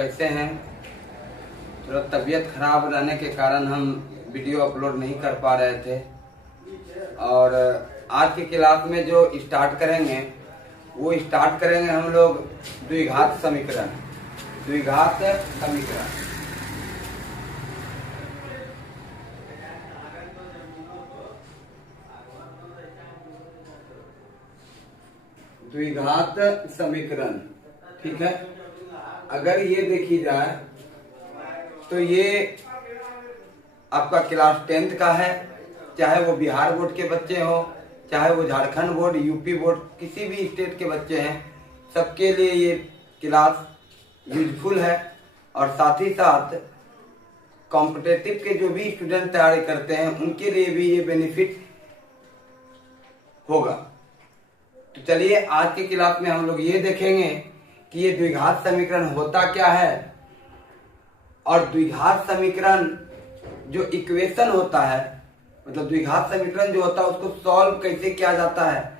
कैसे हैं। थोड़ा तबीयत खराब रहने के कारण हम वीडियो अपलोड नहीं कर पा रहे थे और आज की क्लास में जो स्टार्ट करेंगे वो स्टार्ट करेंगे हम लोग द्विघात समीकरण। द्विघात समीकरण द्विघात समीकरण, ठीक है। अगर ये देखी जाए तो ये आपका क्लास 10th का है, चाहे वो बिहार बोर्ड के बच्चे हो, चाहे वो झारखंड बोर्ड, यूपी बोर्ड, किसी भी स्टेट के बच्चे हैं, सबके लिए ये क्लास यूजफुल है। और साथ ही साथ कॉम्पिटिटिव के जो भी स्टूडेंट तैयारी करते हैं उनके लिए भी ये बेनिफिट होगा। तो चलिए आज की क्लास में हम लोग ये देखेंगे कि ये द्विघात समीकरण होता क्या है और द्विघात समीकरण जो इक्वेशन होता है, मतलब द्विघात समीकरण जो होता है उसको सॉल्व कैसे किया जाता है,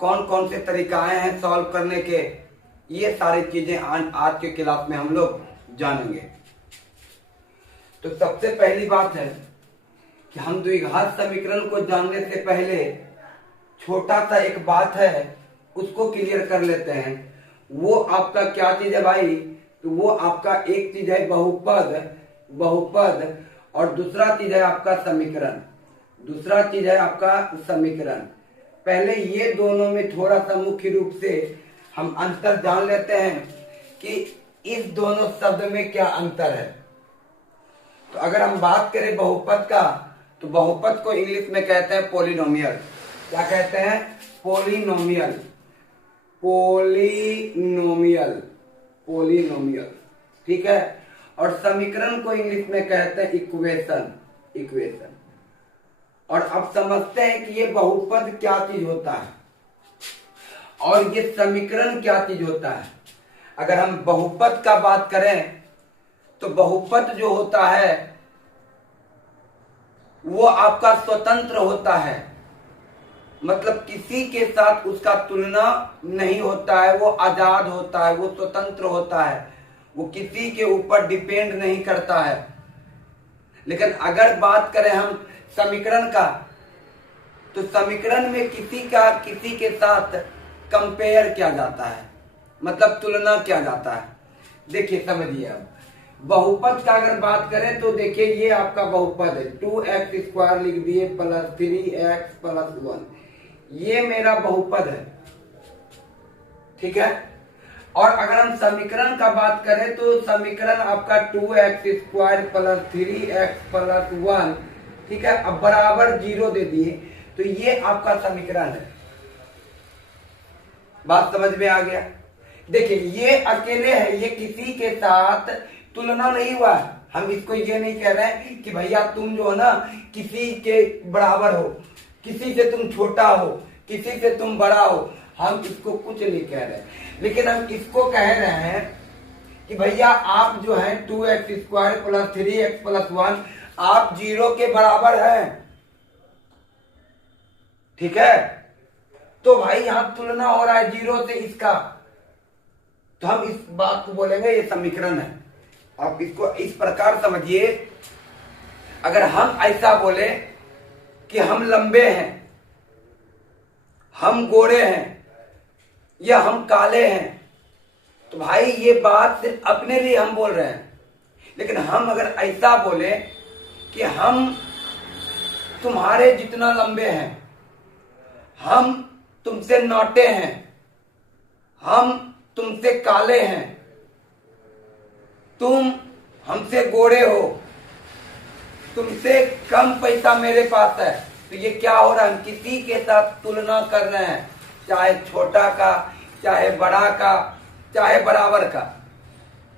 कौन कौन से तरीकाएं हैं सॉल्व करने के, ये सारी चीजें आज के क्लास में हम लोग जानेंगे। तो सबसे पहली बात है कि हम द्विघात समीकरण को जानने से पहले छोटा सा एक बात है उसको क्लियर कर लेते हैं। वो आपका क्या चीज है भाई? तो वो आपका एक चीज है बहुपद और दूसरा चीज है आपका समीकरण। दूसरा चीज है आपका समीकरण। पहले ये दोनों में थोड़ा सा मुख्य रूप से हम अंतर जान लेते हैं कि इस दोनों शब्द में क्या अंतर है। तो अगर हम बात करें बहुपद का, तो बहुपद को इंग्लिश में कहते हैं पॉलिनोमियल। क्या कहते हैं? पॉलिनोमियल। पॉलिनोमियल, पॉलिनोमियल, ठीक है। और समीकरण को इंग्लिश में कहते हैं इक्वेशन, इक्वेशन। और अब समझते हैं कि ये बहुपद क्या चीज होता है और ये समीकरण क्या चीज होता है। अगर हम बहुपद का बात करें तो बहुपद जो होता है वो आपका स्वतंत्र होता है, मतलब किसी के साथ उसका तुलना नहीं होता है, वो आजाद होता है, वो स्वतंत्र होता है, वो किसी के ऊपर डिपेंड नहीं करता है। लेकिन अगर बात करें हम समीकरण का, तो समीकरण में किसी के साथ कंपेयर किया जाता है, मतलब तुलना किया जाता है। देखिए समझिए, अब बहुपद का अगर बात करें तो देखिए ये आपका बहुपद है, 2x² लिख दिए प्लस 3x प्लस 1, ये मेरा बहुपद है, ठीक है। और अगर हम समीकरण का बात करें तो समीकरण आपका 2x² प्लस 3x प्लस 1, ठीक है। अब बराबर 0 दे दिए तो ये आपका समीकरण है। बात समझ में आ गया? देखिए ये अकेले है, ये किसी के साथ तुलना नहीं हुआ है। हम इसको ये नहीं कह रहे हैं कि भैया तुम जो है ना किसी के बराबर हो, किसी से तुम छोटा हो, किसी से तुम बड़ा हो, हम इसको कुछ नहीं कह रहे। लेकिन हम इसको कह रहे हैं कि भैया आप जो है 2x² प्लस 3x प्लस 1 आप 0 के बराबर हैं, ठीक है। तो भाई यहां तुलना हो रहा है 0 से इसका, तो हम इस बात को बोलेंगे ये समीकरण है। आप इसको इस प्रकार समझिए, अगर हम ऐसा बोले कि हम लंबे हैं, हम गोरे हैं या हम काले हैं, तो भाई ये बात सिर्फ अपने लिए हम बोल रहे हैं। लेकिन हम अगर ऐसा बोले कि हम तुम्हारे जितना लंबे हैं, हम तुमसे नौटे हैं, हम तुमसे काले हैं, तुम हमसे गोरे हो, तुमसे कम पैसा मेरे पास है, तो ये क्या हो रहा है? हम किसी के साथ तुलना कर रहे हैं, चाहे छोटा का, चाहे बड़ा का, चाहे बराबर का,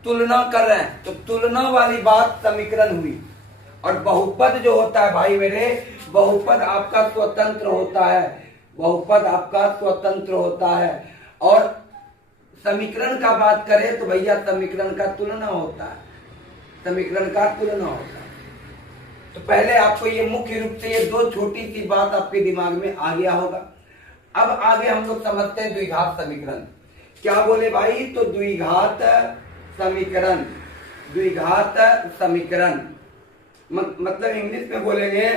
तुलना कर रहे हैं। तो तुलना वाली बात समीकरण हुई। और बहुपद जो होता है भाई मेरे, बहुपद आपका स्वतंत्र होता है, बहुपद आपका स्वतंत्र होता है। और समीकरण का बात करें तो भैया समीकरण का तुलना होता है, समीकरण का तुलना होता है। तो पहले आपको ये मुख्य रूप से ये दो छोटी सी बात आपके दिमाग में आ गया होगा। अब आगे हम लोग समझते हैं द्विघात समीकरण। क्या बोले भाई? तो द्विघात समीकरण, द्विघात समीकरण मतलब इंग्लिश में बोलेंगे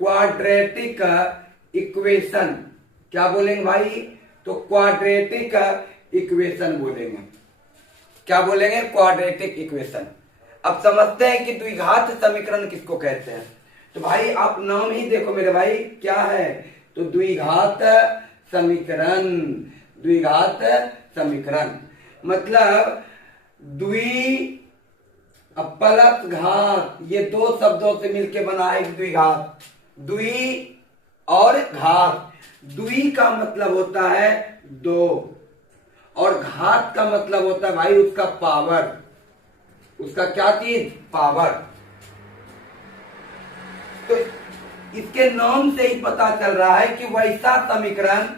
क्वाड्रेटिक इक्वेशन। क्या बोलेंगे भाई? तो क्वाड्रेटिक इक्वेशन बोलेंगे। क्या बोलेंगे? Quadratic equation. अब समझते हैं कि द्विघात समीकरण किसको कहते हैं। तो भाई आप नाम ही देखो मेरे भाई, क्या है? तो द्विघात समीकरण। द्विघात समीकरण मतलब द्वि प्लस घात, ये दो शब्दों से मिलके बना है द्विघात। द्वि और घात। द्वि का मतलब होता है दो और घात का मतलब होता है भाई उसका पावर। उसका क्या चीज? पावर। तो इसके नाम से ही पता चल रहा है कि वैसा समीकरण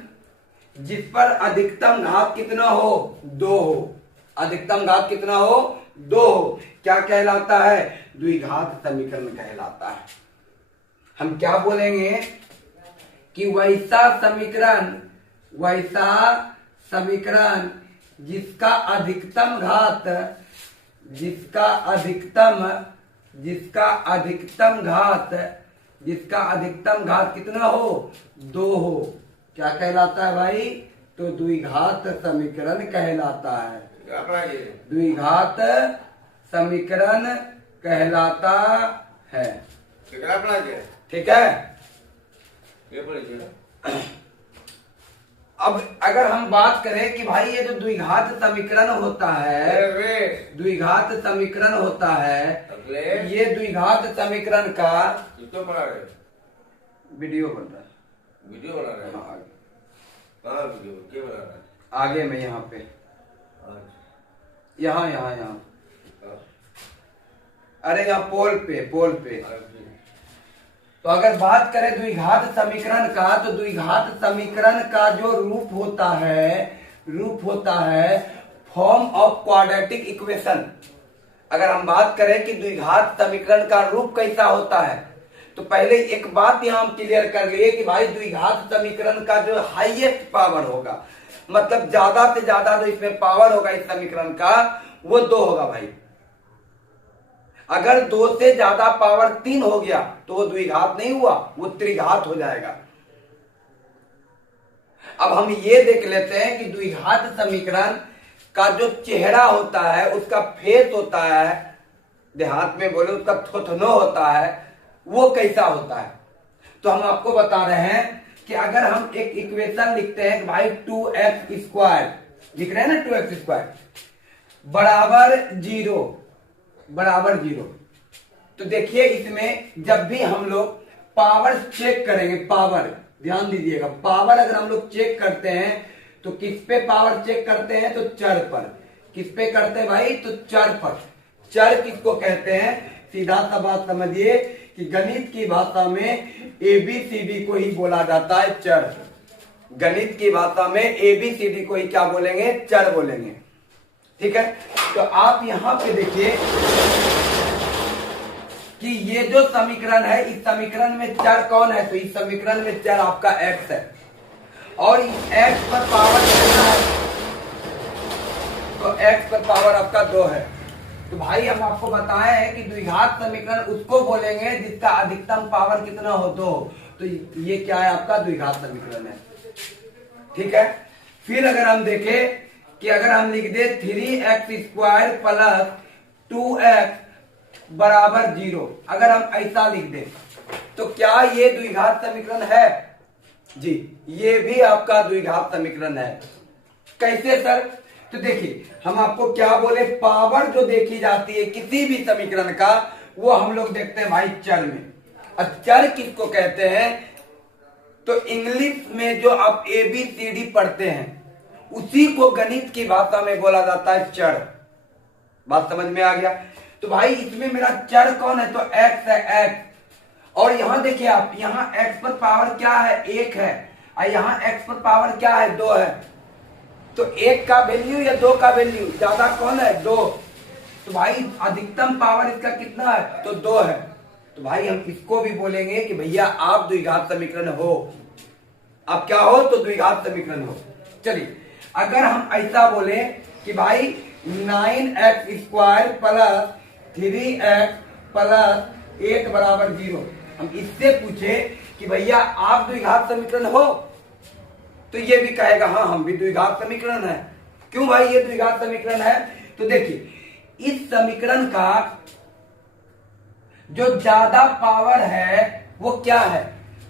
जिस पर अधिकतम घात कितना हो? दो हो। अधिकतम घात कितना हो? दो हो। क्या कहलाता है? द्विघात समीकरण कहलाता है। हम क्या बोलेंगे कि वैसा समीकरण जिसका अधिकतम घात कितना हो? दो हो। क्या कहलाता है भाई? तो द्विघात समीकरण कहलाता है। द्विघात समीकरण कहलाता है। ठीक है। अब अगर हम बात करें कि भाई ये जो द्विघात समीकरण होता है, द्विघात समीकरण होता है, ये द्विघात समीकरण का वीडियो बन रहा है। वीडियो बना रहे हैं? हाँ, आगे। कहाँ वीडियो? क्या बना रहा है? आगे में यहाँ पे, यहाँ अरे यहाँ पोल पे। तो अगर बात करें द्विघात समीकरण का, तो द्विघात समीकरण का जो रूप होता है फॉर्म ऑफ क्वाड्रेटिक इक्वेशन। अगर हम बात करें कि द्विघात समीकरण का रूप कैसा होता है, तो पहले एक बात यहां हम क्लियर कर लिए कि भाई द्विघात समीकरण का जो हाईएस्ट पावर होगा, मतलब ज्यादा से ज्यादा जो इसमें पावर होगा इस समीकरण का, वो दो होगा भाई। अगर दो से ज्यादा पावर 3 हो गया तो वो द्विघात नहीं हुआ, वो त्रिघात हो जाएगा। अब हम ये देख लेते हैं कि द्विघात समीकरण का जो चेहरा होता है, उसका फेस होता है, देहात में बोले उसका थोथनो होता है, वो कैसा होता है। तो हम आपको बता रहे हैं कि अगर हम एक इक्वेशन लिखते हैं कि भाई 2x² लिख रहे हैं ना, 2x² बराबर जीरो, तो देखिए इसमें जब भी हम लोग पावर चेक करेंगे, पावर ध्यान दीजिएगा, पावर अगर हम लोग चेक करते हैं तो किस पे पावर चेक करते हैं? तो चर पर। किस पे करते हैं भाई? तो चर पर। चर किसको कहते हैं? सीधा सा बात समझिए कि गणित की भाषा में ABCD को ही बोला जाता है चर। गणित की भाषा में ABCD को ही क्या बोलेंगे? चर बोलेंगे। ठीक है। तो आप यहां पे देखिए कि ये जो समीकरण है, इस समीकरण में चर कौन है? तो इस समीकरण में चर आपका x है और इस x पर पावर कितना है? तो x पर पावर आपका 2 है। तो भाई हम आपको बताए हैं कि द्विघात समीकरण उसको बोलेंगे जिसका अधिकतम पावर कितना हो? 2। तो ये क्या है? आपका द्विघात समीकरण है। ठीक है। फिर अगर हम देखें कि अगर हम लिख दे 3x² प्लस 2x बराबर 0, अगर हम ऐसा लिख दे तो क्या ये द्विघात समीकरण है? जी, ये भी आपका द्विघात समीकरण है। कैसे सर? तो देखिए हम आपको क्या बोले, पावर जो देखी जाती है किसी भी समीकरण का, वो हम लोग देखते हैं भाई चर में। और चर किसको कहते हैं? तो इंग्लिश में जो आप ABCD पढ़ते हैं उसी को गणित की भाषा में बोला जाता है चर। बात समझ में आ गया? तो भाई इसमें मेरा चर कौन है? तो x है, x। और यहां देखिए आप, यहां x पर पावर क्या है? 1 है, और यहां x पर पावर क्या है? 2 है। तो 1 का वैल्यू या 2 का वैल्यू ज्यादा कौन है? 2। तो भाई अधिकतम पावर इसका कितना है? तो 2 है। तो भाई हम इसको भी बोलेंगे कि भैया आप द्विघात समीकरण हो। आप क्या हो? तो द्विघात समीकरण हो। चलिए अगर हम ऐसा बोले कि भाई 9x² प्लस 3x प्लस 8 बराबर 0, हम इससे पूछे कि भैया आप द्विघात समीकरण हो, तो ये भी कहेगा हाँ हम भी द्विघात समीकरण है। क्यों भाई ये द्विघात समीकरण है? तो देखिए इस समीकरण का जो ज्यादा पावर है वो क्या है,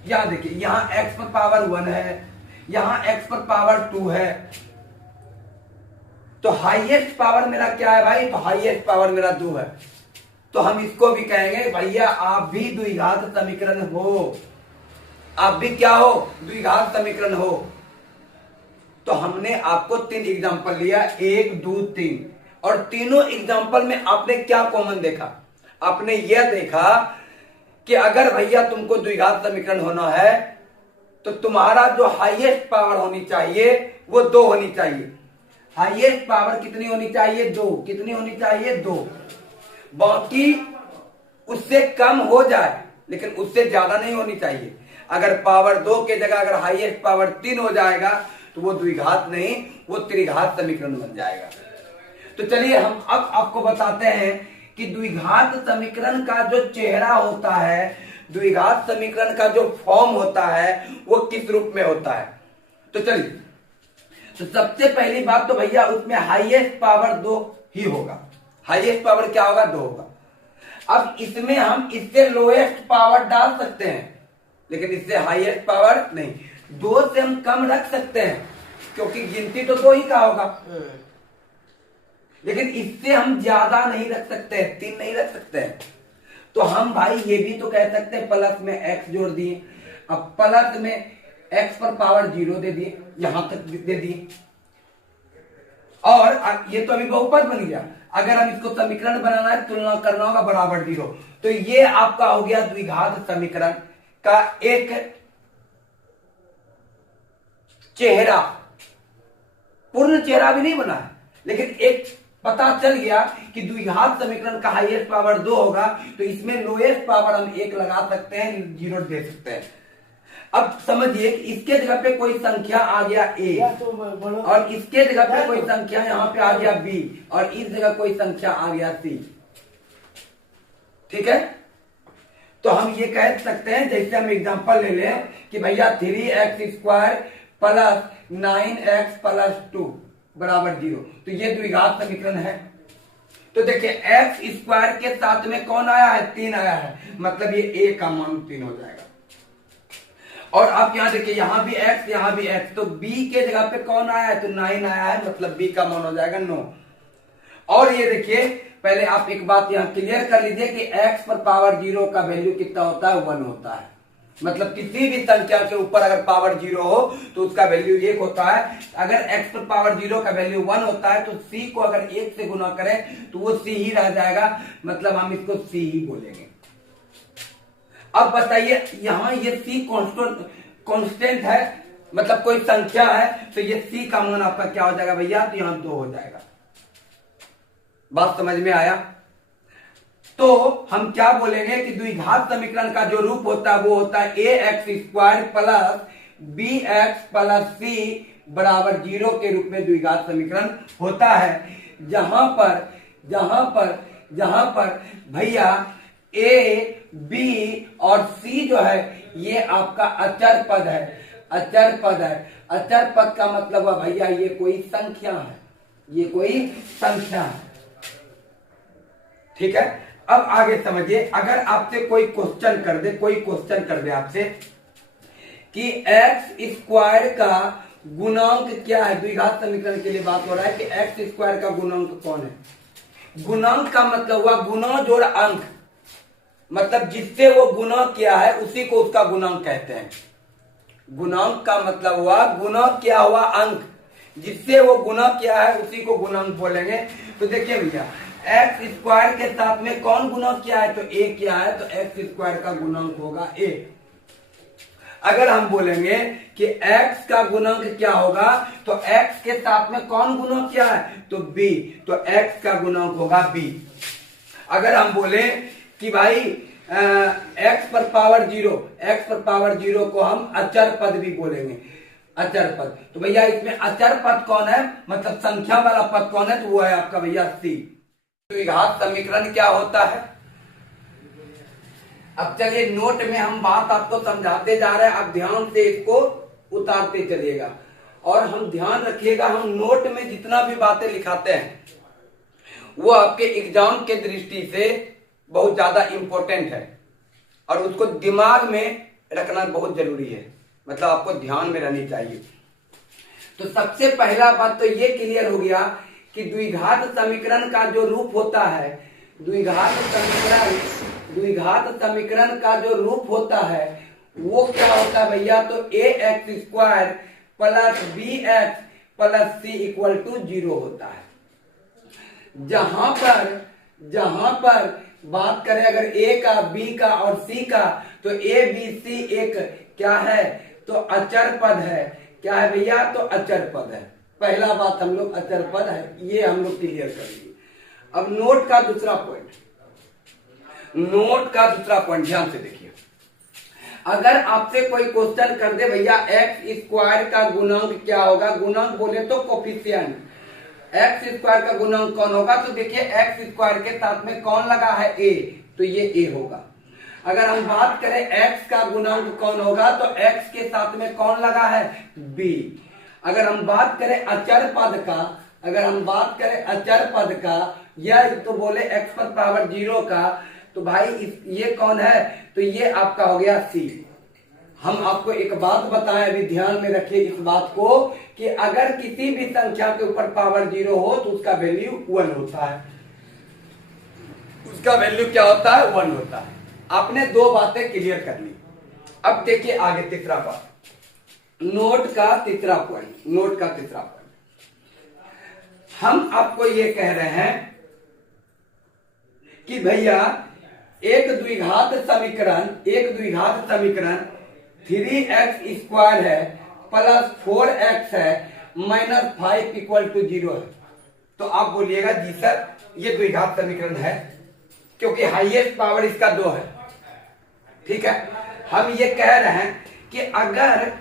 यहां देखिए, यहां x पर पावर 1 है, यहां x पर पावर 2 है, तो हाईएस्ट पावर मेरा क्या है भाई? तो हाईएस्ट पावर मेरा 2 है। तो हम इसको भी कहेंगे भैया आप भी द्विघात समीकरण हो, आप भी क्या हो? द्विघात समीकरण हो। तो हमने आपको 3 एग्जांपल लिया, 1 2 3, और तीनों एग्जांपल में आपने क्या कॉमन देखा? आपने यह देखा कि अगर भैया तुमको द्विघात समीकरण होना है तो तुम्हारा जो हाईएस्ट पावर होनी चाहिए वो 2 होनी चाहिए। हाईएस्ट पावर कितनी होनी चाहिए? 2। कितनी होनी चाहिए? 2। बाकी उससे कम हो जाए लेकिन उससे ज्यादा नहीं होनी चाहिए। अगर पावर 2 के जगह अगर हाईएस्ट पावर 3 हो जाएगा तो वो द्विघात नहीं, वो त्रिघात समीकरण बन जाएगा। तो चलिए हम अब आपको बताते हैं कि द्विघात समीकरण का जो चेहरा होता है, द्विघात समीकरण का जो फॉर्म होता है वो किस रूप में होता है। तो चलिए, तो सबसे पहली बात तो भैया उसमें हाईएस्ट पावर 2 ही होगा। हाईएस्ट पावर क्या होगा? 2 होगा। अब इसमें हम इससे लोएस्ट पावर डाल सकते हैं लेकिन इससे हाईएस्ट पावर नहीं। 2 से हम कम रख सकते हैं क्योंकि गिनती तो 2 ही का होगा, लेकिन इससे हम ज्यादा नहीं रख सकते, 3 नहीं रख सकते हैं। तो हम भाई ये भी तो कह सकते हैं प्लस में x जोड़ दिए, अब प्लस में x पर पावर 0 दे दिए, यहां तक दे दिए, और ये तो अभी बहुपद बन गया। अगर हम इसको समीकरण बनाना है, तुलना करना होगा बराबर 0, तो ये आपका हो गया द्विघात समीकरण का एक चेहरा। पूर्ण चेहरा भी नहीं बना है लेकिन एक पता चल गया कि द्विघात समीकरण का हाईएस्ट पावर 2 होगा, तो इसमें लोएस्ट पावर हम 1 लगा सकते हैं, 0 दे सकते हैं। अब समझिए कि इसके जगह पे कोई संख्या आ गया a, और इसके जगह पे कोई संख्या यहां पे आ गया b, और इस जगह कोई संख्या आ गया c। ठीक है, तो हम ये कह सकते हैं, जैसे हम एग्जांपल ले लें कि भैया 3x² प्लस 9x प्लस 2 बराबर 0, तो ये द्विघात समीकरण है। तो देखिए x² के साथ में कौन आया है? 3 आया है, मतलब ये a का मान 3 हो जाएगा। और आप यहां देखिए, यहां भी x, यहां भी x, तो b के जगह पे कौन आया है? तो 9 आया है, मतलब b का मान हो जाएगा 9। और ये देखिए, पहले आप एक बात यहां क्लियर कर लीजिए कि x पर पावर 0 का वैल्यू कितना होता है? 1 होता है। मतलब किसी भी संख्या के ऊपर अगर पावर 0 हो तो उसका वैल्यू 1 होता है। अगर x पर पावर 0 का वैल्यू 1 होता है तो c को अगर 1 से गुना करें तो वो c ही रह जाएगा, मतलब हम इसको c ही बोलेंगे। अब बताइए, यहां ये c कांस्टेंट है, मतलब कोई संख्या है, तो ये c का मान आपका क्या हो जाएगा भैया? तो यहां 2 हो जाएगा। बात समझ में आया? तो हम क्या बोलेंगे कि द्विघात समीकरण का जो रूप होता है वो होता है ax² plus bx plus c बराबर 0 के रूप में द्विघात समीकरण होता है, जहां पर भैया a, b और c जो है ये आपका अचर पद है। अचर पद है, अचर पद का मतलब है भैया ये कोई संख्या है, ये कोई संख्या है। ठीक है, अब आगे समझिए, अगर आपसे कोई क्वेश्चन कर दे आपसे कि x² का गुणांक क्या है, द्विघात समीकरण के लिए बात हो रहा है कि x² का गुणांक कौन है। गुणांक का मतलब हुआ गुना जोड़ अंक, मतलब जिससे वो गुना किया है उसी को उसका गुणांक कहते हैं। गुणांक का मतलब हुआ गुना किया हुआ अंक, जिससे वो गुना किया है उसी को गुणांक बोलेंगे। तो देखिए भैया, x² के साथ में कौन गुना किया है? तो a किया है, तो x² का गुणांक होगा a। अगर हम बोलेंगे कि x का गुणांक क्या होगा, तो x के साथ में कौन गुना किया है? तो b, तो x का गुणांक होगा b। अगर हम बोले कि भाई x पर पावर 0 को हम अचर पद भी बोलेंगे, अचर पद। तो भैया इसमें अचर पद कौन है, मतलब संख्या वाला पद कौन है, तो वो है आपका भैया सी। द्विघात समीकरण क्या होता है, अब चलिए नोट में हम बात आपको समझाते जा रहे हैं, आप ध्यान से इसको उतारते चलिएगा और हम ध्यान रखिएगा, हम नोट में जितना भी बातें लिखाते हैं वो आपके एग्जाम के दृष्टि से बहुत ज्यादा इंपॉर्टेंट है और उसको दिमाग में रखना बहुत जरूरी है, मतलब आपको ध्यान में रहनी चाहिए। तो सबसे पहला बात तो ये क्लियर हो गया कि द्विघात समीकरण का जो रूप होता है, द्विघात समीकरण का जो रूप होता है वो क्या होता है भैया, तो ax² plus bx plus c equal to 0 होता है। जहां पर बात करें अगर a का, b का और c का, तो a b c एक क्या है, तो अचर पद है। क्या है भैया, तो अचर पद है। पहला बात हम लोग अचर पद है, ये हम लोग क्लियर करेंगे। अब नोट का दूसरा पॉइंट ध्यान से देखिए, अगर आपसे कोई क्वेश्चन कर दे भैया x² का गुणांक क्या होगा, गुणांक बोले तो कोफिशिएंट, x² का गुणांक कौन होगा, तो देखिए x² के साथ में कौन लगा है, a, तो ये a होगा। अगर हम बात करें x का गुणांक कौन होगा, तो x के साथ में कौन लगा है, b। अगर हम बात करें अचर पद का या तो बोले x पर पावर 0 का, तो भाई ये कौन है, तो ये आपका हो गया c। हम आपको एक बात बताएं, अभी ध्यान में रखिए इस बात को कि अगर किसी भी संख्या के ऊपर पावर 0 हो तो उसका वैल्यू 1 होता है, उसका वैल्यू क्या होता है, 1 होता है। आपने दो बातें क्लियर कर ली। अब देखिए आगे तीसरा बात, नोट का तीसरा पॉइंट हम आपको ये कह रहे हैं कि भैया एक द्विघात समीकरण 3x² है प्लस 4x है माइनस 5 इक्वल टू 0 है। तो आप बोलिएगा जी सर ये द्विघात समीकरण है क्योंकि हाईएस्ट पावर इसका 2 है, ठीक है। हम ये कह रहे हैं कि अगर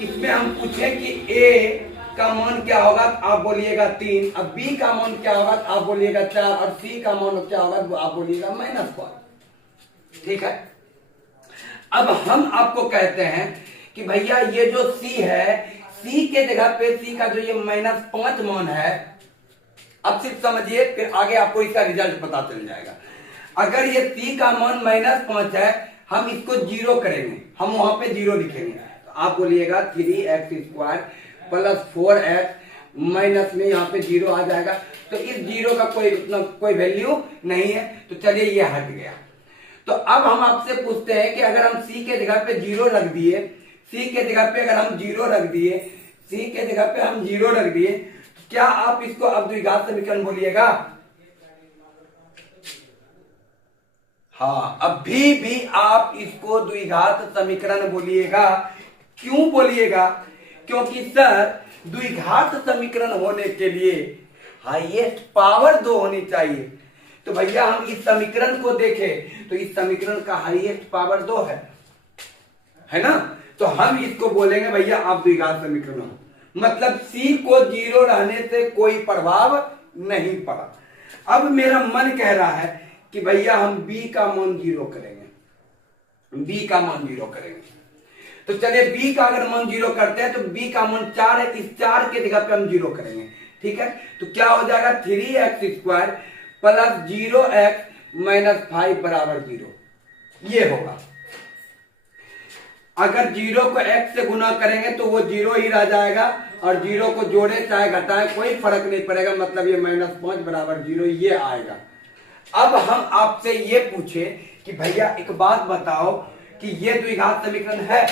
इसमें हम पूछें कि a का मान क्या होगा, तो आप बोलिएगा 3, अब b का मान क्या होगा, तो आप बोलिएगा 4 और c का मान क्या होगा, तो आप बोलिएगा -5, ठीक है। अब हम आपको कहते हैं कि भैया ये जो c है, c के जगह पे c का जो ये -5 मान है, अब सिर्फ समझिए फिर आगे आपको इसका रिजल्ट पता चल जाएगा। अगर ये c का मान -5 है, हम इसको 0 करेंगे, हम वहां पे 0 लिखेंगे, तो आप बोलिएगा 3x² प्लस 4x माइनस में यहाँ पे 0 आ जाएगा, तो इस 0 का कोई वैल्यू नहीं है, तो चलिए ये हट गया। तो अब हम आपसे पूछते हैं कि अगर हम c के जगह पे 0 रख दिए, c के जगह पे अगर हम 0 रख दिए, c के जगह पे हम 0 रख दिए, क्या आप इसको अब द्विघात समीकरण बोलिएगा? हाँ, अभी भी आप इसको द्विघात समीकरण बोलिएगा। क्यों बोलिएगा? क्योंकि सर द्विघात समीकरण होने के लिए हाईएस्ट पावर 2 होनी चाहिए। तो भैया हम इस समीकरण को देखें तो इस समीकरण का हाईएस्ट पावर 2 है ना, तो हम इसको बोलेंगे भैया आप द्विघात समीकरण हो, मतलब c को 0 रहने से कोई प्रभाव नहीं पड़ा। अब मेरा मन कह रहा है कि भैया हम b का मान 0 करेंगे, b का मान 0 करेंगे। तो चलिए b का अगर मान 0 करते हैं तो b का मान 4 है, इस 4 के जगह पे हम 0 करेंगे, ठीक है। तो क्या हो जाएगा 3x² प्लस 0x माइनस 5 बराबर 0, ये होगा। अगर 0 को x से गुना करेंगे तो वो 0 ही रह जाएगा और 0 को जोड़े चाहे घटाएं कोई फर्क नहीं पड़ेगा, मतलब ये -5 बराबर 0 ये आएगा। अब हम आपसे ये पूछे कि भैया एक बात बताओ कि ये द्विघात समीकरण है,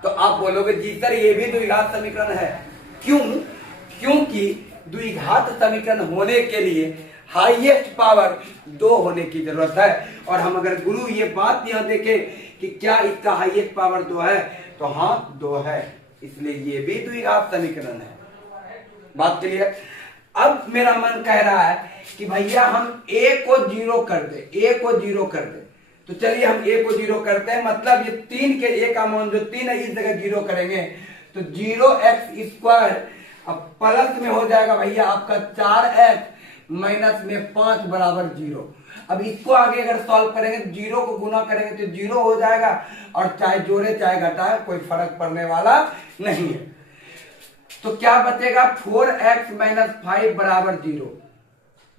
तो आप बोलोगे जी सर ये भी द्विघात समीकरण है। क्यों? क्योंकि द्विघात समीकरण होने के लिए हाईएस्ट पावर 2 होने की जरूरत है। और हम अगर गुरु ये बात यहां देखें कि क्या इसका हाईएस्ट पावर 2 है, तो हाँ 2 है, इसलिए ये भी द्विघात समीकरण है। बात क्लियर? अब मेरा मन कह रहा है कि भैया हम a को 0 कर दे, a को 0 कर दे, तो चलिए हम a को 0 करते हैं, मतलब ये 3 के a का मान जो 3 है इस जगह 0 करेंगे, तो 0x² अब प्लस में हो जाएगा भैया आपका 4x माइनस में 5 बराबर 0। अब इसको आगे अगर सॉल्व करेंगे, 0 को गुना करेंगे तो 0 हो जाएगा, और चाहे जोड़े चाहे घटाए कोई फर्क पड़ने वाला नहीं है। तो क्या बचेगा, 4x माइनस 5 बराबर 0,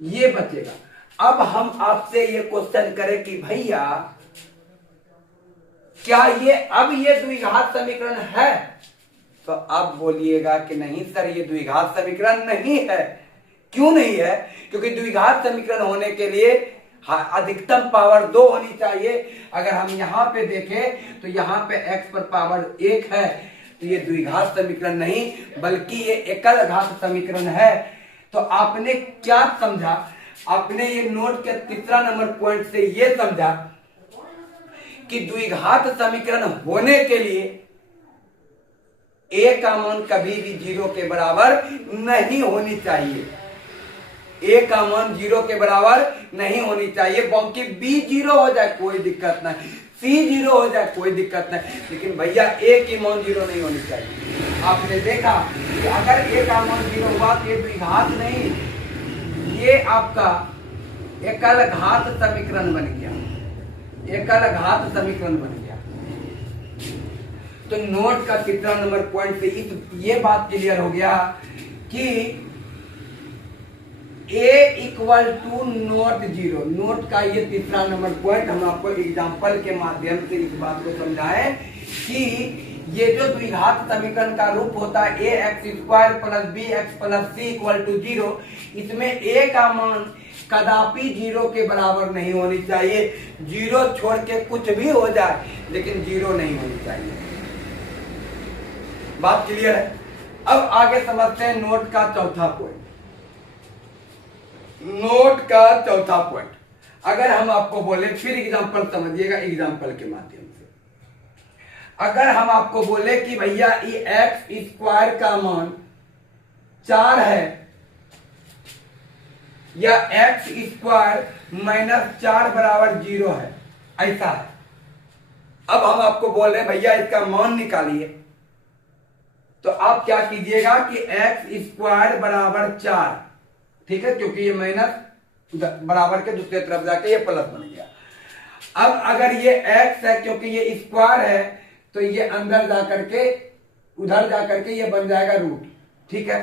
ये बचेगा। अब हम आपसे ये क्वेश्चन करें कि भैया क्या ये द्विघात समीकरण है, तो आप बोलिएगा कि नहीं सर ये द्विघात समीकरण नहीं है। क्यों नहीं है? क्योंकि द्विघात समीकरण होने के लिए अधिकतम पावर 2 होनी चाहिए। अगर हम यहाँ पे देखें तो यहाँ पे x पर पावर 1 है, तो ये द्विघात समीकरण नहीं बल्कि ये एकल घात समीकरण है। तो आपने क्या समझा, आपने ये नोट के तीसरा नंबर पॉइंट से ये समझा कि द्विघात समीकरण होने के लिए a का मान कभी भी 0 के बराबर नहीं होनी चाहिए। a का मान 0 के बराबर नहीं होनी चाहिए, बाकी b 0 हो जाए कोई दिक्कत नहीं, c 0 हो जाए कोई दिक्कत नहीं, लेकिन भैया a की मान 0 नहीं होनी चाहिए। आपने देखा कि अगर a का मान 0 हुआ तो ये द्विघात नहीं, ये आपका एकल घात समीकरण बन गया, एकल घात समीकरण बन गया। तो नोट का तीसरा नंबर पॉइंट से ये बात क्लियर हो गया कि a equal to not 0। Note का ये तीसरा नंबर पॉइंट हम आपको एग्जांपल के माध्यम से इस बात को समझाएं कि ये जो द्विघात समीकरण का रूप होता है ax² plus bx plus c equal to 0, इसमें a का मान कदापि 0 के बराबर नहीं होनी चाहिए। 0 छोड़ के कुछ भी हो जाए लेकिन 0 नहीं होनी चाहिए। बात क्लियर है? अब आगे समझते हैं नोट का चौथा पॉइंट। नोट का चौथा पॉइंट अगर हम आपको बोले, फिर एग्जांपल समझिएगा एग्जांपल के माध्यम से। अगर हम आपको बोले कि भैया ये x² का मान 4 है या x² माइनस 4 बराबर 0 है, ऐसा है। अब हम आपको बोल रहे हैं भैया इसका मान निकालिए, तो आप क्या कीजिएगा कि x² बराबर 4, ठीक है, क्योंकि ये माइनस बराबर के दूसरे तरफ जाके ये प्लस बन गया। अब अगर ये x है, क्योंकि ये स्क्वायर है, तो ये अंदर जाकर के उधर जाकर के ये बन जाएगा रूट, ठीक है।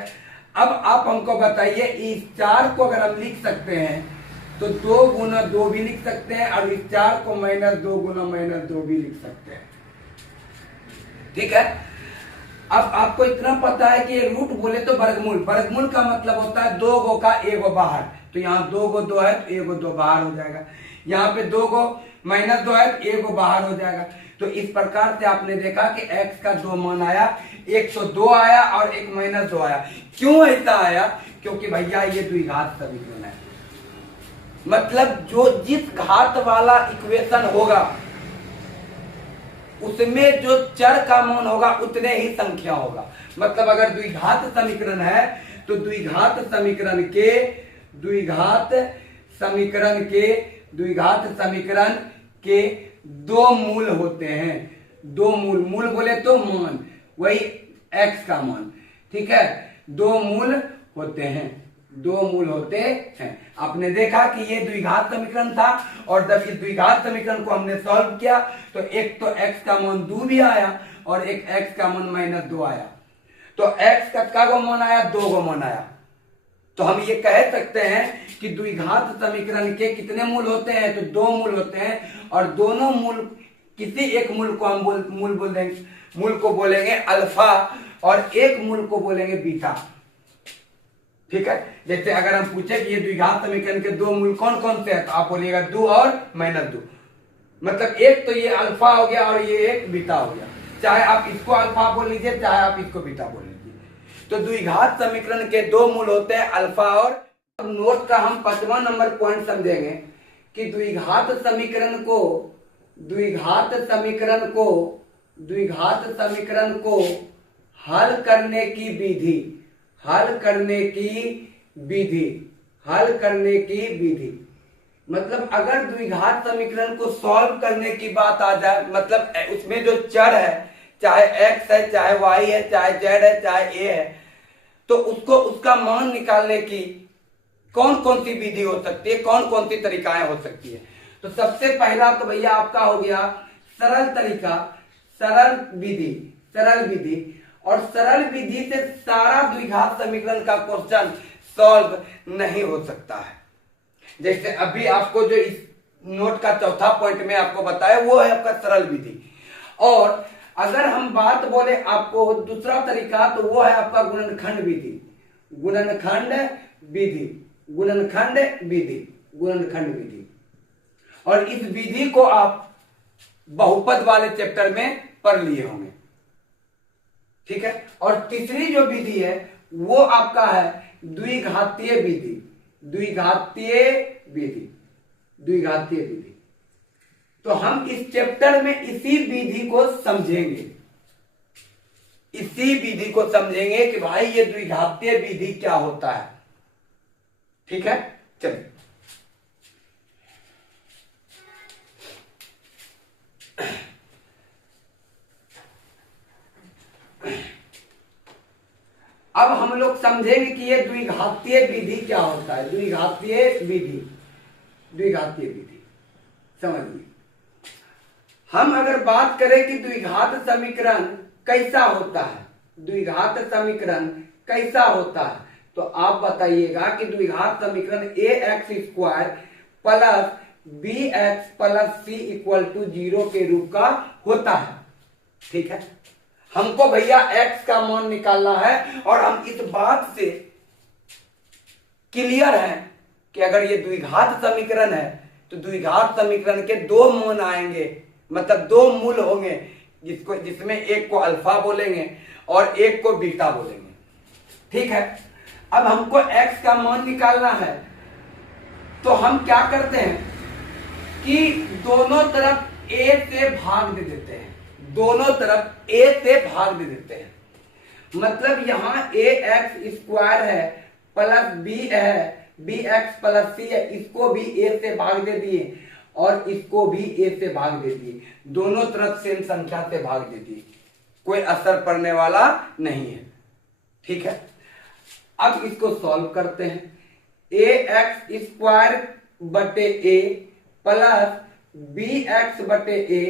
अब आप हमको बताइए इस 4 को अगर हम लिख सकते हैं तो 2 गुना 2 भी लिख सकते हैं, और इस 4 को -2 गुना -2 भी लिख सकते हैं, ठीक है। अब आपको इतना पता है कि ये रूट बोले तो वर्गमूल, वर्गमूल का मतलब होता है 2 गो का 1 गो बाहर, तो यहाँ 2 गो 2 है तो 1 गो 2 बाहर हो जाएगा, यहाँ पे 2 गो -2 है तो 1 गो बाहर हो जाएगा। तो इस प्रकार से आपने देखा कि x का 2 मान आया, एक तो 2 आया और एक -2 आया। क्यों ऐसा आया? क्योंकि भैया ये द्विघात समीकरण है, मतलब जो जिस घात वाला इक्वेशन होगा उसमें जो चर का मान होगा उतने ही संख्या होगा। मतलब अगर द्विघात समीकरण है तो द्विघात समीकरण के 2 मूल होते हैं। 2 मूल बोले तो मान, वही x का मान, ठीक है। 2 मूल होते हैं, 2 मूल होते हैं। आपने देखा कि ये द्विघात समीकरण था, और जब इस द्विघात समीकरण को हमने सॉल्व किया तो एक तो x का मान 2 भी आया और एक x का मान -2 आया। तो x का गो मान आया, 2 गो मान आया। तो हम ये कह सकते हैं कि द्विघात समीकरण के कितने मूल होते हैं? तो 2 मूल होते हैं, और दोनों मूल, किसी एक मूल को हम मूल को बोलेंगे अल्फा और एक मूल को बोलेंगे बीटा, ठीक है। जैसे अगर हम पूछे कि ये द्विघात समीकरण के 2 मूल कौन कौन से हैं, तो आप बोलिएगा 2 और -2, मतलब एक तो ये अल्फा हो गया और ये एक बीटा हो गया। चाहे आप इसको अल्फा बोल लीजिए, चाहे आप इसको बीटा बोल लीजिए। तो द्विघात समीकरण के 2 मूल होते हैं अल्फा और। नोट का हम 5वां नंबर पॉइंट समझेंगे कि द्विघात समीकरण को हल करने की विधि, मतलब अगर द्विघात समीकरण को सॉल्व करने की बात आ जाए, मतलब उसमें जो चर है चाहे x है, चाहे y है, चाहे z है, चाहे a है, तो उसको उसका मान निकालने की कौन कौन सी विधि हो सकती है, कौन कौन सी तरीकाएं हो सकती है। तो सबसे पहला तो भैया आपका हो गया सरल तरीका, सरल विधि। और सरल विधि से सारा द्विघात समीकरण का क्वेश्चन सॉल्व नहीं हो सकता है। जैसे अभी आपको जो इस नोट का चौथा पॉइंट में आपको बताया वो है आपका सरल विधि। और अगर हम बात बोले आपको दूसरा तरीका, तो वो है आपका गुणनखंड विधि। और इस विधि को आप बहुपद वाले चैप्टर में पढ़ लिए होंगे, ठीक है। और तीसरी जो विधि है वो आपका है द्विघातीय विधि। तो हम इस चैप्टर में इसी विधि को समझेंगे कि भाई ये द्विघातीय विधि क्या होता है, ठीक है। चलिए अब हम लोग समझेंगे कि ये द्विघातीय विधि क्या होता है। द्विघातीय विधि समझिए। हम अगर बात करें कि द्विघात समीकरण कैसा होता है, तो आप बताइएगा कि द्विघात समीकरण ax² plus bx plus c equal to 0 के रूप का होता है, ठीक है। हमको भैया x का मान निकालना है और हम इस बात से क्लियर हैं कि अगर ये द्विघात समीकरण है तो द्विघात समीकरण के दो मान आएंगे, मतलब दो मूल होंगे, जिसमें एक को अल्फा बोलेंगे और एक को बीटा बोलेंगे, ठीक है। अब हमको x का मान निकालना है, तो हम क्या करते हैं कि दोनों तरफ a से भाग दे देते हैं। मतलब यहां ax² है प्लस b है, bx प्लस c है, इसको भी a से भाग दे दिए और इसको भी a से भाग दे दिए। दोनों तरफ सेम संख्या से भाग दे दिए, कोई असर पड़ने वाला नहीं है, ठीक है। अब इसको सॉल्व करते हैं। ax² बटे a प्लस bx बटे a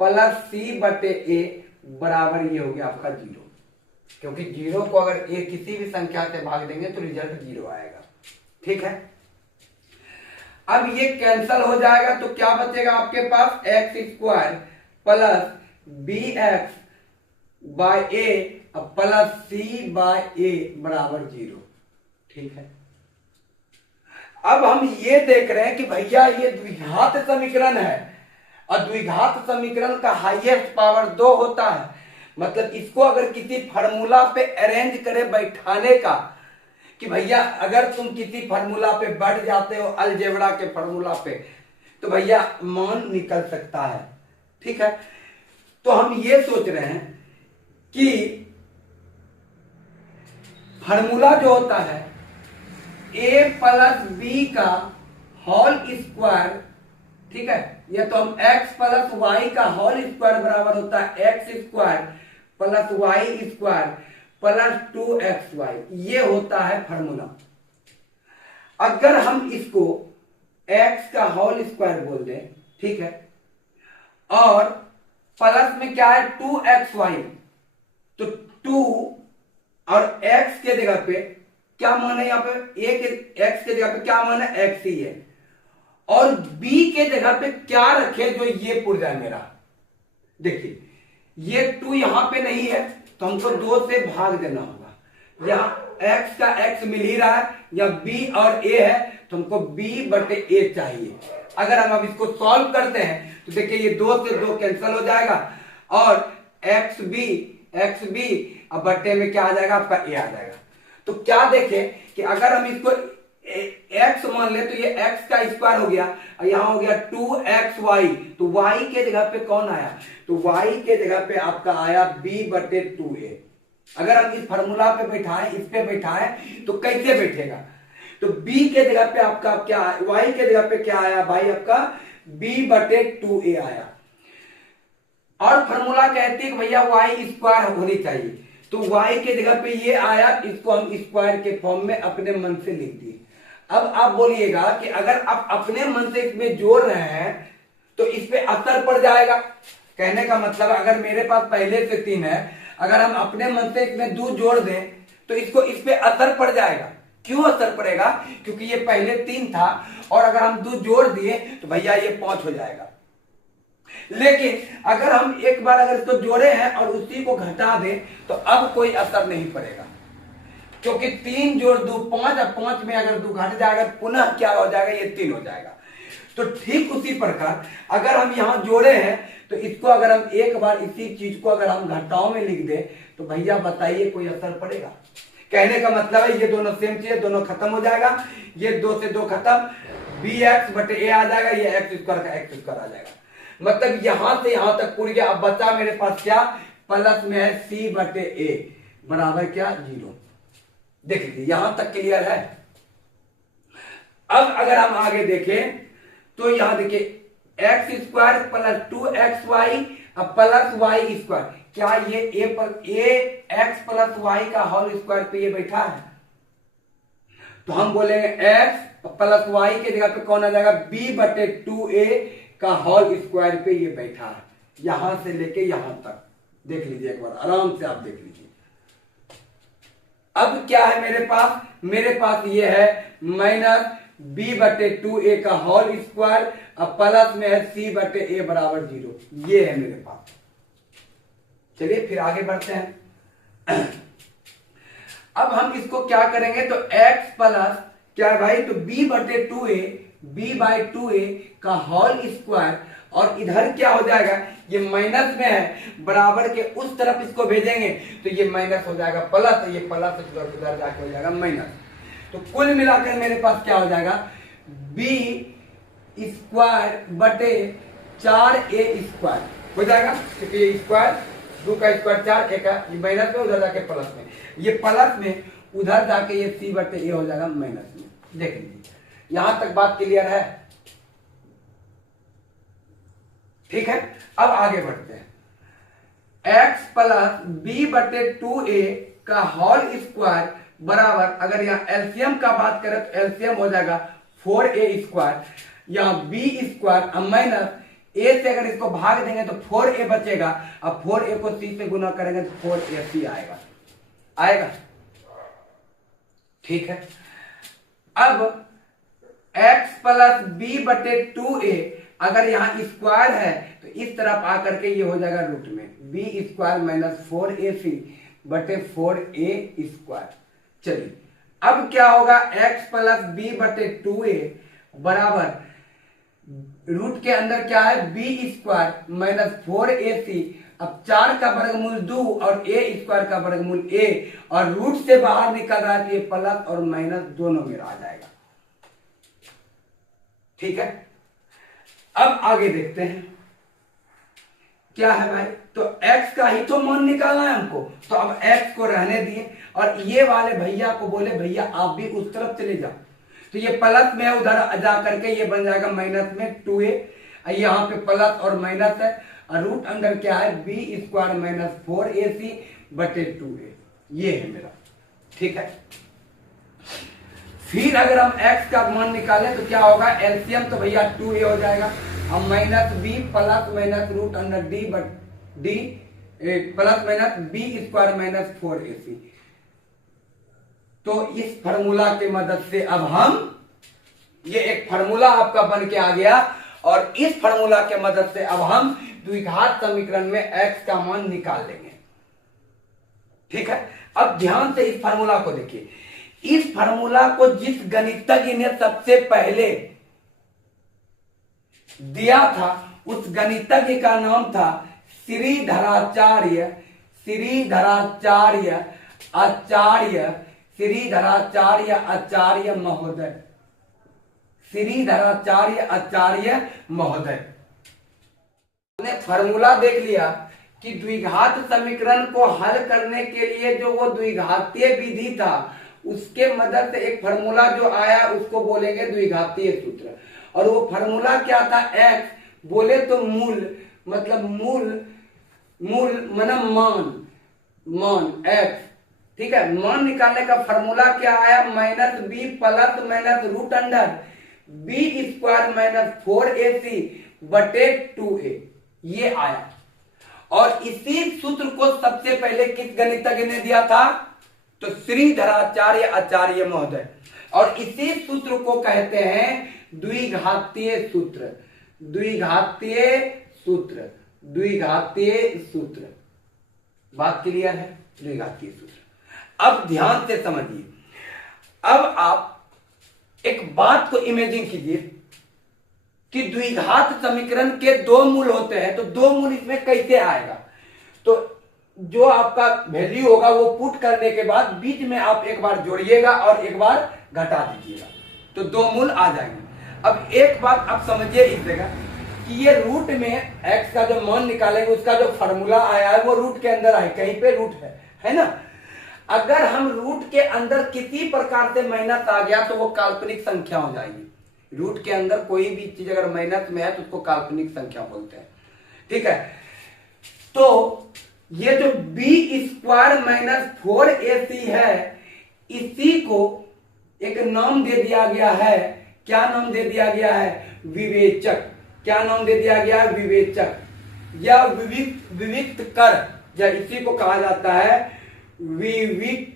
प्लस c बटे a बराबर ये हो गया आपका 0, क्योंकि 0 को अगर a किसी भी संख्या से भाग देंगे तो रिजल्ट 0 आएगा, ठीक है। अब ये कैंसल हो जाएगा तो क्या बचेगा आपके पास x² plus bx by a plus c by a बराबर 0, ठीक है। अब हम ये देख रहे हैं कि भैया ये द्विघात समीकरण है और द्विघात समीकरण का हाईएस्ट पावर 2 होता है। मतलब इसको अगर किसी फार्मूला पे अरेंज करे बैठाने का, कि भैया अगर तुम किसी फार्मूला पे बैठ जाते हो अलजेब्रा के फार्मूला पे, तो भैया मान निकल सकता है, ठीक है। तो हम ये सोच रहे हैं कि फार्मूला जो होता है a प्लस b का होल स्क्वायर, ठीक है, या तो हम x प्लस y का होल स्क्वायर बराबर होता है x² plus y² plus 2xy, ये होता है फार्मूला। अगर हम इसको x का होल स्क्वायर बोल दें, ठीक है, और प्लस में क्या है 2xy, तो 2 और x के जगह पे क्या मान है, यहाँ पे x के जगह पे क्या मान है x ही है, और b के जगह पे क्या रखे जो ये पुर जाए मेरा। देखिए ये 2 यहां पे नहीं है तो हमको 2 से भाग देना होगा। यहाँ x का x मिल ही रहा है, या b और a है तो हमको b बटे a चाहिए। अगर हम अब इसको सॉल्व करते हैं तो देखिए ये 2 से 2 कैंसिल हो जाएगा और xb अब बटे में क्या आ जाएगा आपका a आ जाएगा। तो क्या देखें कि अगर हम इसको x मान ले तो ये x का स्क्वायर हो गया और यहाँ हो गया 2xy, तो y के जगह पे कौन आया, तो y के जगह पे आपका आया b बटे 2a। अगर हम इस फार्मूला पे बैठाएं, इस पे बैठाएं तो कैसे बैठेगा, तो b के जगह पे आपका क्या, y के जगह पे क्या आया भाई आपका b बटे 2a आया। और फॉर्मूला कहती है कि भैया वाई स्क्वायर होनी चाहिए, तो वाई के जगह पे ये आया, इसको हम स्क्वायर के फॉर्म में अपने मन से लिख दिए। अब आप बोलिएगा कि अगर आप अपने मन से इसमें जोड़ रहे हैं तो इस पे असर पड़ जाएगा। कहने का मतलब अगर मेरे पास पहले से 3 है, अगर हम अपने मन से इसमें 2 जोड़ दें तो इसको इस पे असर पड़ जाएगा। क्यों असर पड़ेगा? क्योंकि ये पहले 3 था और अगर हम 2 जोड़ दिए तो भैया ये 5 हो जाएगा। लेकिन अगर हम एक बार अगर इसको जोड़े हैं और उसी को घटा दें तो अब कोई असर नहीं पड़ेगा, क्योंकि 3 जोड़ 2 5 और 5 में अगर 2 घट जाएगा पुनः क्या हो जाएगा, ये 3 हो जाएगा। तो ठीक उसी प्रकार अगर हम यहां जोड़े हैं तो इसको अगर हम एक बार इसी चीज को अगर हम घटाओं में लिख दें तो भैया बताइए कोई असर पड़ेगा? कहने का मतलब है ये दोनों सेम चीज, दोनों खत्म हो जाएगा, ये 2 से 2 खत्म, bx बटे a आ जाएगा, ये x स्क्वायर का x स्क्वायर आ जाएगा। मतलब यहां से यहां तक पूरी गया। अब बचा मेरे पास क्या, प्लस में है c बटे a बराबर क्या 0। देख लीजिए यहां तक क्लियर है। अब अगर हम आगे देखें तो यहां देखिए x square plus 2xy plus y square, क्या ये ए एक्स प्लस वाई का होल स्क्वायर पे ये बैठा है? तो हम बोलेंगे एक्स प्लस वाई के जगह पे कौन आ जाएगा, b बटे 2a का होल स्क्वायर पे ये बैठा है, यहां से लेके यहां तक। देख लीजिए एक बार आराम से आप देख लीजिए। अब क्या है मेरे पास ये है माइनस b बटे 2a का होल स्क्वायर अब प्लस में है c बटे a बराबर 0, ये है मेरे पास। चलिए फिर आगे बढ़ते हैं। अब हम इसको क्या करेंगे तो x प्लस क्या है भाई, तो b बटे 2a b बाई 2a का होल स्क्वायर और इधर क्या हो जाएगा, ये माइनस में है, बराबर के उस तरफ इसको भेजेंगे तो ये माइनस हो जाएगा प्लस, ये प्लस उधर जाके हो जाएगा माइनस। तो कुल मिलाकर मेरे पास क्या हो जाएगा, b स्क्वायर बटे 4a स्क्वायर हो जाएगा, क्योंकि ये स्क्वायर 2 का स्क्वायर 4 a का, ये माइनस में उधर जाके प्लस में, ये प्लस में उधर जाके ये c बटे a हो जाएगा माइनस में। देख लीजिए यहां तक बात क्लियर है? ठीक है, अब आगे बढ़ते हैं। x प्लस b बटे 2a का होल स्क्वायर बराबर, अगर यहाँ एलसीएम का बात करें तो एलसीएम हो जाएगा 4a स्क्वायर, यहाँ b स्क्वायर माइनस a से अगर इसको भाग देंगे तो 4a बचेगा, अब 4a को c से गुना करेंगे तो 4ac आएगा। ठीक है, अब x प्लस b बटे 2a अगर यहाँ स्क्वायर है तो इस तरफ आकर के ये हो जाएगा रूट में, b स्क्वायर माइनस 4ac बटे 4a स्क्वायर। चलिए अब क्या होगा, x प्लस b बटे 2a बराबर रूट के अंदर क्या है, b स्क्वायर माइनस 4ac, अब 4 का वर्गमूल 2 और a स्क्वायर का वर्गमूल a, और रूट से बाहर निकल रहा है तो ये प्लस और माइनस दोनों में आ जाएगा। ठीक है, अब आगे देखते हैं क्या है भाई, तो x का ही तो मान निकालना है हमको, तो अब x को रहने दिए और ये वाले भैया को बोले भैया आप भी उस तरफ चले जाओ, तो ये प्लस में उधर जा करके ये बन जाएगा माइनस में 2a, यहाँ पे प्लस और माइनस है और रूट अंदर क्या है b स्क्वायर माइनस 4ac बटे 2a, ये है मेरा। ठीक है, फिर अगर हम x का मान निकालें तो क्या होगा, एलसीएम तो भैया 2a हो जाएगा, हम minus b plus minus root under d but d plus minus b square minus 4ac। तो इस फार्मूला की मदद से अब हम, ये एक फार्मूला आपका बन के आ गया और इस फार्मूला के मदद से अब हम द्विघात समीकरण में x का मान निकाल लेंगे। ठीक है, अब ध्यान से इस फार्मूला को देखिए। इस फार्मूला को जिस गणितज्ञ ने सबसे पहले दिया था उस गणितज्ञ का नाम था श्रीधराचार्य महोदय, श्रीधराचार्य महोदय ने फार्मूला देख लिया कि द्विघात समीकरण को हल करने के लिए जो वो द्विघातीय विधि था उसके मदद से एक फार्मूला जो आया उसको बोलेंगे द्विघातीय सूत्र। और वो फार्मूला क्या था, x बोले तो मूल, मतलब मूल मूल मतलब मान एक्स, ठीक है। मान निकालने का फॉर्मूला क्या आया, minus b plus minus root under b square minus 4ac बटे 2a, ये आया। और इसी सूत्र को सबसे पहले किस गणितज्ञ ने दिया था, तो श्रीधराचार्य आचार्य महोदय। और इसी सूत्र को कहते हैं द्विघातीय सूत्र, द्विघातीय सूत्र, द्विघातीय सूत्र। बात क्लियर है, द्विघातीय सूत्र। अब ध्यान से समझिए, अब आप एक बात को इमेजिन कीजिए कि द्विघात समीकरण के दो मूल होते हैं, तो दो मूल इसमें कैसे आएगा, तो जो आपका वैल्यू होगा वो पुट करने के बाद बीच में आप एक बार जोड़िएगा और एक बार घटा दीजिएगा, तो दो मूल आ जाएंगे। अब एक बात आप समझिए इस जगह कि ये रूट में x का जो मान निकालेंगे उसका जो फॉर्मूला आया है वो रूट के अंदर आए, कहीं पे रूट है ना। अगर हम रूट के अंदर किसी प्रकार से माइनस आ गया तो वो काल्पनिक संख्या हो जाएगी। रूट के अंदर कोई भी चीज अगर माइनस में है तो उसको काल्पनिक संख्या बोलते हैं, ठीक है। तो ये जो बी स्क्वायर माइनस 4ac है, इसी को एक नाम दे दिया गया है, क्या नाम दे दिया गया है, विवेचक। क्या नाम दे दिया गया है, विवेचक या विविक्त कर, या इसी को कहा जाता है विविक्त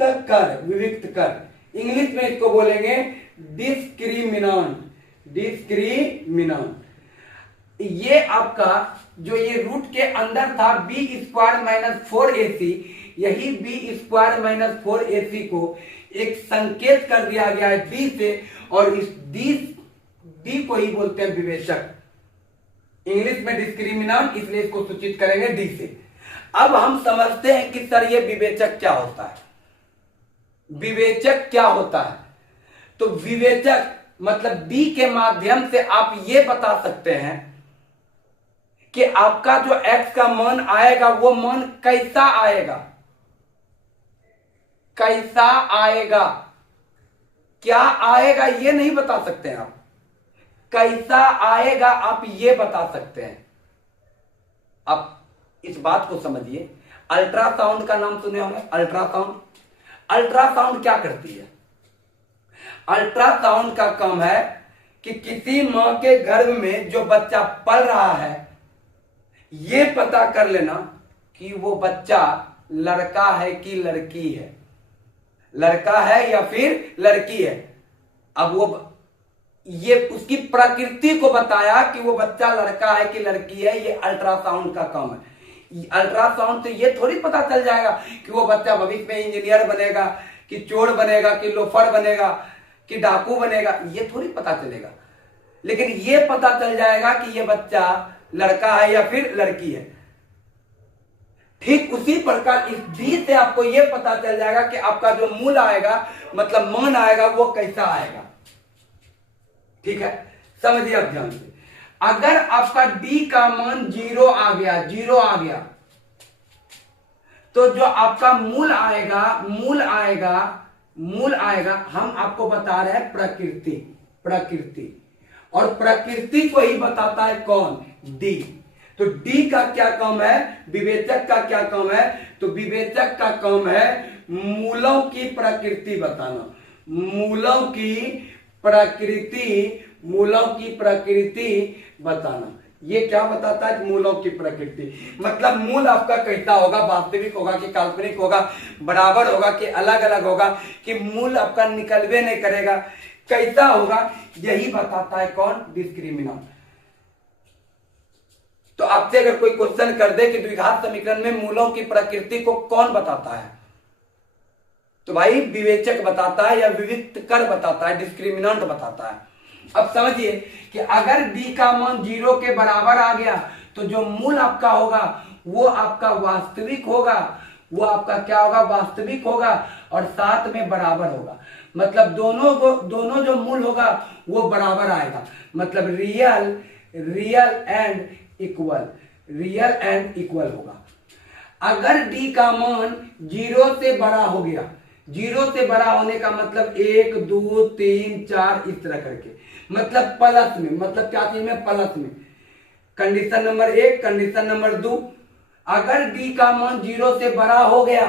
कर, विविक्त कर। इंग्लिश में इसको बोलेंगे डिस्क्रिमिनांट, डिस्क्रिमिनांट। ये आपका जो ये रूट के अंदर था बी स्क्वायर माइनस 4ac, यही बी स्क्वायर माइनस 4ac को एक संकेत कर दिया गया है डी से, और इस डी को ही बोलते हैं विवेचक। इंग्लिश में डिस्क्रिमिनांट, इसलिए इसको सूचित करेंगे डी से। अब हम समझते हैं कि सर ये विवेचक क्या होता है, विवेचक क्या होता है। तो विवेचक मतलब डी के माध्यम से आप ये बता सकते हैं कि आपका जो x का मान आएगा वो मान कैसा आएगा, कैसा आएगा, क्या आएगा ये नहीं बता सकते हैं आप, कैसा आएगा आप ये बता सकते हैं। आप इस बात को समझिए, अल्ट्रासाउंड का नाम सुने होंगे, अल्ट्रासाउंड। अल्ट्रासाउंड क्या करती है, अल्ट्रासाउंड का काम है कि किसी मां के गर्भ में जो बच्चा पल रहा है ये पता कर लेना कि वो बच्चा लड़का है कि लड़की है, लड़का है या फिर लड़की है। अब वो ये उसकी प्रकृति को बताया कि वो बच्चा लड़का है कि लड़की है, ये अल्ट्रासाउंड का काम है। अल्ट्रासाउंड से ये थोड़ी पता चल जाएगा कि वो बच्चा भविष्य में इंजीनियर बनेगा कि चोर बनेगा कि लोफर बनेगा कि डाकू बनेगा, ये थोड़ी पता चलेगा। लेकिन ये पता चल जाएगा कि ये बच्चा लड़का है या फिर लड़की है। ठीक उसी प्रकार इस डी से आपको यह पता चल जाएगा कि आपका जो मूल आएगा मतलब मान आएगा वो कैसा आएगा, ठीक है। समझिए आप ध्यान से, अगर आपका डी का मान 0 आ गया, 0 आ गया, तो जो आपका मूल आएगा, मूल आएगा, मूल आएगा, हम आपको बता रहे हैं प्रकृति, प्रकृति। और प्रकृति को ही बताता है कौन, डी। तो डी का क्या काम है, विवेचक का क्या काम है, तो विवेचक का काम है मूलों की प्रकृति बताना, मूलों की प्रकृति, मूलों की प्रकृति बताना। ये क्या बताता है, मूलों की प्रकृति मतलब मूल आपका कैसा होगा, वास्तविक होगा कि काल्पनिक होगा, बराबर होगा कि अलग अलग होगा, कि मूल आपका निकलवे नहीं करेगा, कैसा होगा, यही बताता है कौन, डिस्क्रिमिनांट। तो आपसे अगर कोई क्वेश्चन कर दे कि द्विघात समीकरण में मूलों की प्रकृति को कौन बताता है, तो भाई विवेचक बताता है या विविक्त कर बताता है, डिस्क्रिमिनांट बताता है। अब समझिए कि अगर डी का मान 0 के बराबर आ गया तो जो मूल आपका होगा वो आपका वास्तविक होगा, वो आपका क्या होगा, वास्तविक होगा, और साथ में बराबर होगा। मतलब दोनों जो मूल होगा वो बराबर आएगा, मतलब real and equal, real and equal होगा। अगर डी का मान 0 से बड़ा हो गया, 0 से बड़ा होने का मतलब 1 2 3 4 इस तरह करके, मतलब प्लस में, मतलब क्या चीज में, प्लस में, कंडीशन नंबर 1, कंडीशन नंबर 2, अगर डी का मान 0 से बड़ा हो गया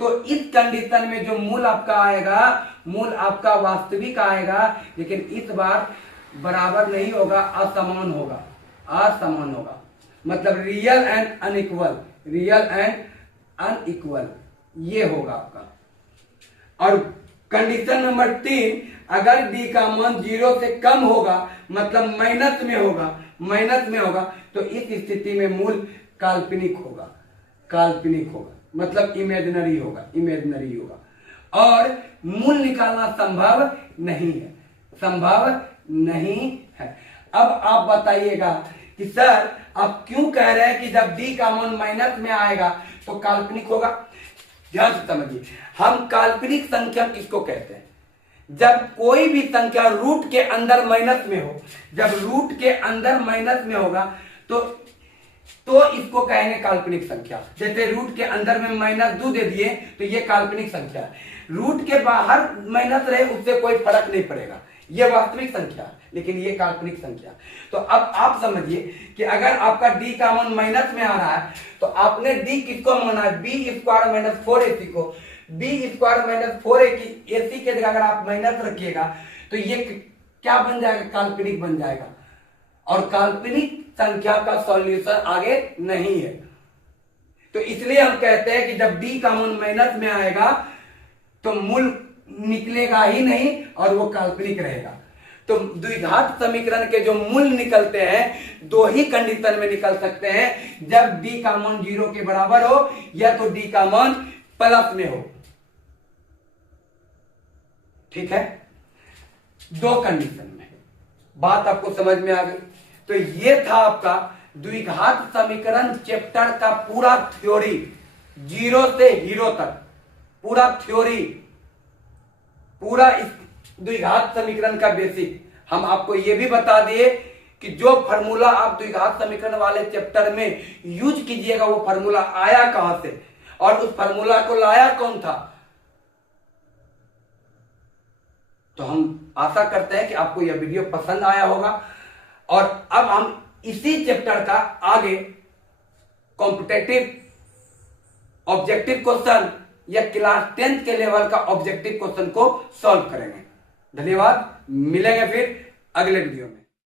तो इस कंडीशन में जो मूल आपका आएगा, मूल आपका वास्तविक आएगा, लेकिन इस बार बराबर नहीं होगा, असमान होगा, असमान होगा, मतलब real and unequal, real and unequal ये होगा आपका। और कंडीशन नंबर 3, अगर डी का मान 0 से कम होगा, मतलब माइनस में होगा, माइनस में होगा, तो इस स्थिति में मूल काल्पनिक होगा, काल्पनिक होगा, मतलब इमेजिनरी होगा, इमेजिनरी होगा, और मूल निकालना संभव नहीं है, संभव नहीं है। अब आप बताइएगा कि सर आप क्यों कह रहे हैं कि जब डी का मान माइनस में आएगा तो काल्पनिक होगा? ध्यान से समझिए, हम काल्पनिक संख्या किसको कहते हैं? जब कोई भी संख्या रूट के अंदर माइनस में हो, जब रूट के अंदर माइनस में होगा तो इसको कहेंगे काल्पनिक संख्या। जैसे रूट के अंदर में -2 दे दिए तो ये काल्पनिक संख्या है। रूट के बाहर माइनस रहे उससे कोई फर्क नहीं पड़ेगा, ये वास्तविक संख्या है, लेकिन ये काल्पनिक संख्या। तो अब आप समझिए कि अगर आपका डी का मान माइनस में आ रहा है तो आपने डी किसको माना है? बी स्क्वायर माइनस 4ac को। बी स्क्वायर माइनस 4ac के जगह अगर आप माइनस रखिएगा तो ये क्या बन जाएगा? काल्पनिक बन जाएगा, और काल्पनिक संख्या का सॉल्यूशन आगे नहीं है। तो इसलिए हम कहते हैं कि जब डी का मान माइनस में आएगा तो मूल निकलेगा ही नहीं और वो काल्पनिक रहेगा। तो द्विघात समीकरण के जो मूल निकलते हैं 2 ही कंडीशन में निकल सकते हैं, जब डी का मान 0 के बराबर हो या तो डी का मान प्लस में हो। ठीक है, 2 कंडीशन में बात आपको समझ में आ गई। तो ये था आपका द्विघात समीकरण चैप्टर का पूरा थ्योरी, 0 से हीरो तक पूरा थ्योरी, पूरा इस द्विघात समीकरण का बेसिक। हम आपको यह भी बता दिए कि जो फार्मूला आप द्विघात समीकरण वाले चैप्टर में यूज कीजिएगा वो फार्मूला आया कहां से और उस फार्मूला को लाया कौन था। तो हम आशा करते हैं कि आपको यह वीडियो पसंद आया होगा, और अब हम इसी चैप्टर का आगे कॉम्पिटिटिव ऑब्जेक्टिव क्वेश्चन या क्लास 10 के लेवल का ऑब्जेक्टिव क्वेश्चन को सॉल्व करेंगे। धन्यवाद, मिलेंगे फिर अगले वीडियो में।